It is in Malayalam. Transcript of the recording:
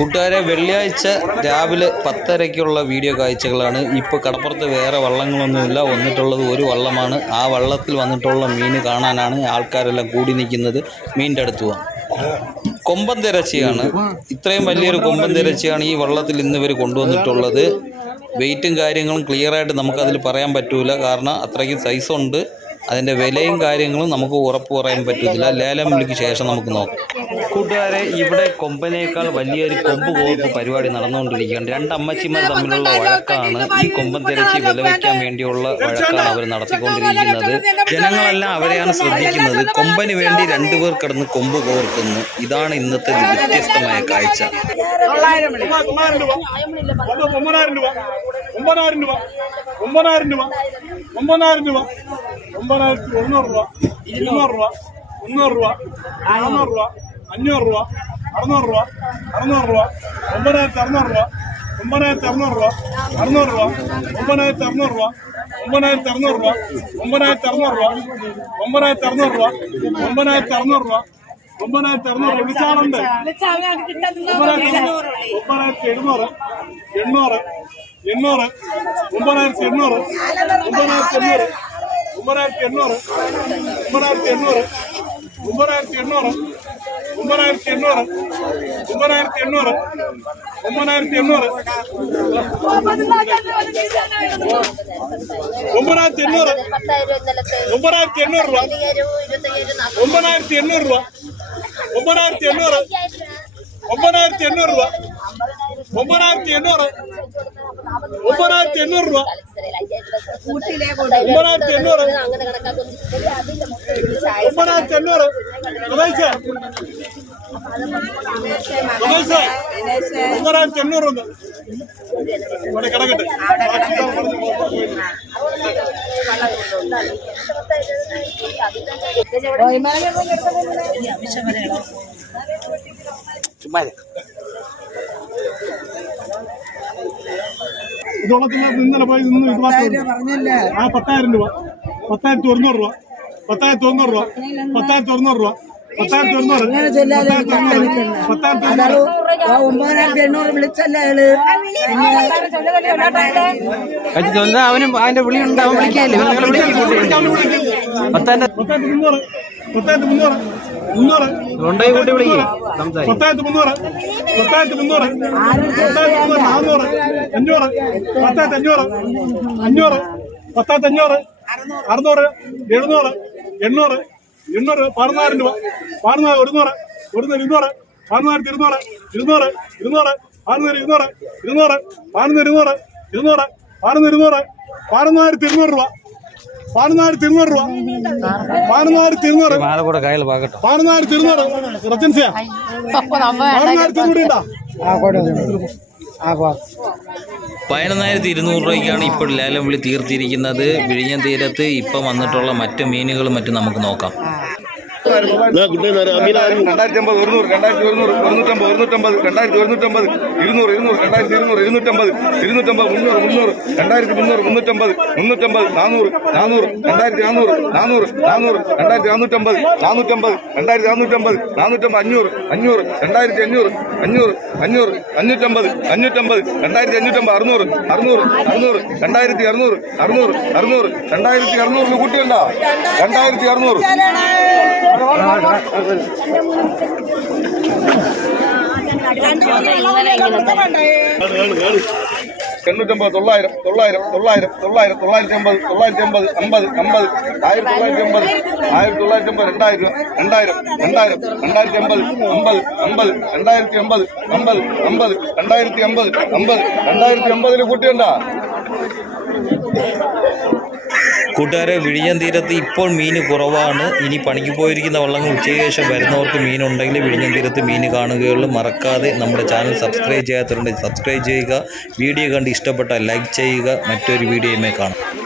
കൂട്ടുകാരെ വെള്ളിയാഴ്ച രാവിലെ പത്തരയ്ക്കുള്ള വീഡിയോ കാഴ്ചകളാണ്. ഇപ്പോൾ കടപ്പുറത്ത് വേറെ വള്ളങ്ങളൊന്നുമില്ല. വന്നിട്ടുള്ളത് ഒരു വള്ളമാണ്. ആ വള്ളത്തിൽ വന്നിട്ടുള്ള മീൻ കാണാനാണ് ആൾക്കാരെല്ലാം കൂടി നിൽക്കുന്നത്. മീനിന്റെ അടുത്ത് പോകാം കൊമ്പൻ തിരച്ചിയാണ്. ഇത്രയും വലിയൊരു കൊമ്പൻ തിരച്ചിയാണ് ഈ വള്ളത്തിൽ ഇന്ന് ഇവർ കൊണ്ടുവന്നിട്ടുള്ളത്. വെയിറ്റും കാര്യങ്ങളും ക്ലിയറായിട്ട് നമുക്കതിൽ പറയാൻ പറ്റൂല. കാരണം അത്രയ്ക്ക് സൈസുണ്ട് അതിന്റെ വിലയും കാര്യങ്ങളും നമുക്ക് ഉറപ്പ് പറയാൻ പറ്റത്തില്ല. ലേലം വിളിക്ക് ശേഷം നമുക്ക് നോക്കാം. കൂട്ടുകാരെ ഇവിടെ കൊമ്പനേക്കാൾ വലിയൊരു കൊമ്പ് കോർപ്പ് പരിപാടി നടന്നുകൊണ്ടിരിക്കുകയാണ്. രണ്ട് അമ്മച്ചിമാർ തമ്മിലുള്ള വഴക്കാണ് ഈ കൊമ്പം തിരച്ചി വില വയ്ക്കാൻ വേണ്ടിയുള്ള വഴക്കാണ് അവർ നടത്തിക്കൊണ്ടിരിക്കുന്നത്. ജനങ്ങളെല്ലാം അവരെയാണ് ശ്രദ്ധിക്കുന്നത്. കൊമ്പന് വേണ്ടി രണ്ടുപേർ കിടന്ന് കൊമ്പ് കോർക്കുന്നു. ഇതാണ് ഇന്നത്തെ വ്യത്യസ്തമായ കാഴ്ച. ഒമ്പതിനായിരം രൂപ. ഒമ്പതിനായിരം രൂപ. ഒമ്പതിനായിരം രൂപ. ഒമ്പതിനായിരത്തി ഒരുന്നൂറ് രൂപ ഇരുന്നൂറ് രൂപ മുന്നൂറ് രൂപ നാന്നൂറ് രൂപ അഞ്ഞൂറ് രൂപ അറുന്നൂറ് രൂപ അറുന്നൂറ് രൂപ ഒമ്പതിനായിരത്തി അറുന്നൂറ് രൂപ ഒമ്പതിനായിരത്തി അറുന്നൂറ് രൂപ അറുന്നൂറ് രൂപ ഒമ്പതിനായിരത്തി അറുന്നൂറ് രൂപ ഒമ്പതിനായിരത്തി അറുന്നൂറ് രൂപ ഒമ്പതിനായിരത്തി അറുന്നൂറ് രൂപ ഒമ്പതിനായിരത്തി അറുന്നൂറ് രൂപ ഒമ്പതിനായിരത്തി അറുന്നൂറ് രൂപ ഒമ്പതിനായിരത്തി അറുന്നൂറ് വിളിച്ചാളുണ്ട് ഒമ്പതിനായിരത്തി എഴുന്നൂറ് എണ്ണൂറ് എണ്ണൂറ് ഒമ്പതിനായിരത്തി എണ്ണൂറ് ഒമ്പതിനായിരത്തി എണ്ണൂറ് ಒಂಬರಾಯಿರತಿ ಎಣ್ಣೂರು ಒಂಬರಾಯಿರತಿ ಎಣ್ಣೂರು ಒಂಬರಾಯಿರತಿ ಎಣ್ಣೂರು ಒಂಬರಾಯಿರತಿ ಎಣ್ಣೂರು ಒಂಬರಾಯಿರತಿ ಎಣ್ಣೂರು ಒಂಬನಾಯಿರತಿ ಎಣ್ಣೂರು ஒன்பதாயிரத்தி எண்ணூறு ஒன்பதாயிரத்தி எண்ணூறு ரூபா ஒன்பதாயிரத்தி எண்ணூறு ரூபா ஒன்பதாயிரத்தி எண்ணூறு ஒன்பதாயிரத்தி எண்ணூறு ரூபா ஒன்பதாயிரத்தி எண்ணூறு ஒன்பதாயிரத்தி எண்ணூறு ரூபா ഒമ്പതിനായിരത്തി എണ്ണൂറ് ഒമ്പതിനായിരത്തി എണ്ണൂറ് സുധൈസേ സുധൈസേ ഒമ്പതിനായിരത്തി എണ്ണൂറ് ഉണ്ട് ഇവിടെ കിടക്കട്ടെ. ഇതോളത്തിനകത്ത് ഇന്നലെ പോയി നിന്ന് ഇത് മാത്രമേ ആ പത്തായിരം രൂപ. പത്തായിരത്തി ഒരുന്നൂറ് രൂപ. പത്തായിരത്തി ഒരുന്നൂറ് രൂപ. പത്തായിരത്തി ഒരുന്നൂറ് രൂപ. പത്തായിരത്തി ഒരുന്നൂറ്. പത്തായിരത്തി ഒരുന്നൂറ്. ഒമ്പതിനായിരത്തി എണ്ണൂറ് വിളിച്ചല്ല അയാൾ. അവനും അതിന്റെ വിളി അവൻ വിളിക്കാല്ലേ പത്താന്റെ പത്തായിരത്തി മുന്നൂറ് പത്തായിരത്തി മുന്നൂറ് മുന്നൂറ്. പത്തായിരത്തി മുന്നൂറ്. പത്തായിരത്തി മുന്നൂറ്. പത്തായിരത്തി മുന്നൂറ്. നാന്നൂറ്. അഞ്ഞൂറ്. പത്തായിരത്തി അഞ്ഞൂറ്. അഞ്ഞൂറ്. പത്തായിരത്തി അഞ്ഞൂറ്. അറുന്നൂറ്. എഴുന്നൂറ്. എണ്ണൂറ്. എണ്ണൂറ്. പതിനായിരം രൂപ. പതിനാല് ഒരുന്നൂറ്. ഒരുന്നൂറ് ഇരുന്നൂറ്. പതിനായിരത്തി ഇരുന്നൂറ്. ഇരുന്നൂറ്. ഇരുന്നൂറ്. ഇരുന്നൂറ്. ഇരുന്നൂറ്. പതിനൊന്ന് ഇരുന്നൂറ്. ഇരുന്നൂറ്. പതിനൊന്ന് ഇരുന്നൂറ്. പതിനൊന്നായിരത്തി ഇരുന്നൂറ് രൂപ. പാനനാട് തിരുന്നൂറ് രൂപ. പാനനാട് തിരുന്നൂറ് കൂടെ കയ്യിൽ പാകട്ടെ പാനനാട് തിരുന്നൂറ് റജൻസിയ പാനനാട് തിരുന്നൂറിണ്ടാ പതിനൊന്നായിരത്തി ഇരുന്നൂറ് രൂപയ്ക്കാണ് ഇപ്പോൾ ലേലം വിളി തീർത്തിരിക്കുന്നത്. വിഴിഞ്ഞം തീരത്ത് ഇപ്പം വന്നിട്ടുള്ള മറ്റ് മീനുകളും മറ്റും നമുക്ക് നോക്കാം. രണ്ടായിരത്തി അമ്പത് ഒരുന്നൂറ് രണ്ടായിരത്തി ഒരുന്നൂറ് ഒരുന്നൂറ്റമ്പത് ഒരുന്നൂറ്റമ്പത് രണ്ടായിരത്തി ഒരുന്നൂറ്റമ്പത് ഇരുന്നൂറ് ഇരുന്നൂറ് രണ്ടായിരത്തി ഇരുന്നൂറ് ഇരുന്നൂറ്റമ്പത് ഇരുന്നൂറ്റമ്പത് മുന്നൂറ് മുന്നൂറ് രണ്ടായിരത്തി മുന്നൂറ് മുന്നൂറ്റമ്പത് മുന്നൂറ്റമ്പത് നാനൂറ് നാനൂറ് രണ്ടായിരത്തി നാനൂറ് നാനൂറ് നാനൂറ് രണ്ടായിരത്തി നാനൂറ്റമ്പത് നാനൂറ്റമ്പത് രണ്ടായിരത്തി നാനൂറ്റമ്പത് നാനൂറ്റമ്പത് അഞ്ഞൂറ് അഞ്ഞൂറ് രണ്ടായിരത്തി അഞ്ഞൂറ് അഞ്ഞൂറ് അഞ്ഞൂറ് അഞ്ഞൂറ്റമ്പത് അഞ്ഞൂറ്റമ്പത് രണ്ടായിരത്തി അറുന്നൂറ്. எண்ணூற்றம்பது தொள்ளாயிரம் தொள்ளாயிரம் தொள்ளாயிரம் தொள்ளாயிரம் தொள்ளாயிரத்தி ஐம்பது தொள்ளாயிரத்தி ஐம்பது ஐம்பது ஐம்பது ஆயிரத்தி தொள்ளாயிரத்தி ஐம்பது ஆயிரத்தி தொள்ளாயிரத்தி ஐம்பது ரெண்டாயிரம் ரெண்டாயிரம் ரெண்டாயிரம் ரெண்டாயிரத்தி ஐம்பது ஐம்பது ஐம்பது ரெண்டாயிரத்தி ஐம்பது ஐம்பது ஐம்பது ரெண்டாயிரத்தி ஐம்பது ஐம்பது ரெண்டாயிரத்தி ஐம்பதுல கூட்டியண்டா കൂട്ടുകാരെ വിഴിഞ്ഞം തീരത്ത് ഇപ്പോൾ മീൻ കുറവാണ്. ഇനി പണിക്ക് പോയിരിക്കുന്ന വള്ളങ്ങൾ ഉച്ചയ്ക്ക് ശേഷം വരുന്നവർക്ക് മീനുണ്ടെങ്കിൽ വിഴിഞ്ഞം തീരത്ത് മീൻ കാണുകയുള്ളൂ. മറക്കാതെ നമ്മുടെ ചാനൽ സബ്സ്ക്രൈബ് ചെയ്യാത്തവരുണ്ടെങ്കിൽ സബ്സ്ക്രൈബ് ചെയ്യുക. വീഡിയോ കണ്ട് ഇഷ്ടപ്പെട്ടാൽ ലൈക്ക് ചെയ്യുക. മറ്റൊരു വീഡിയോയുമേ കാണാം.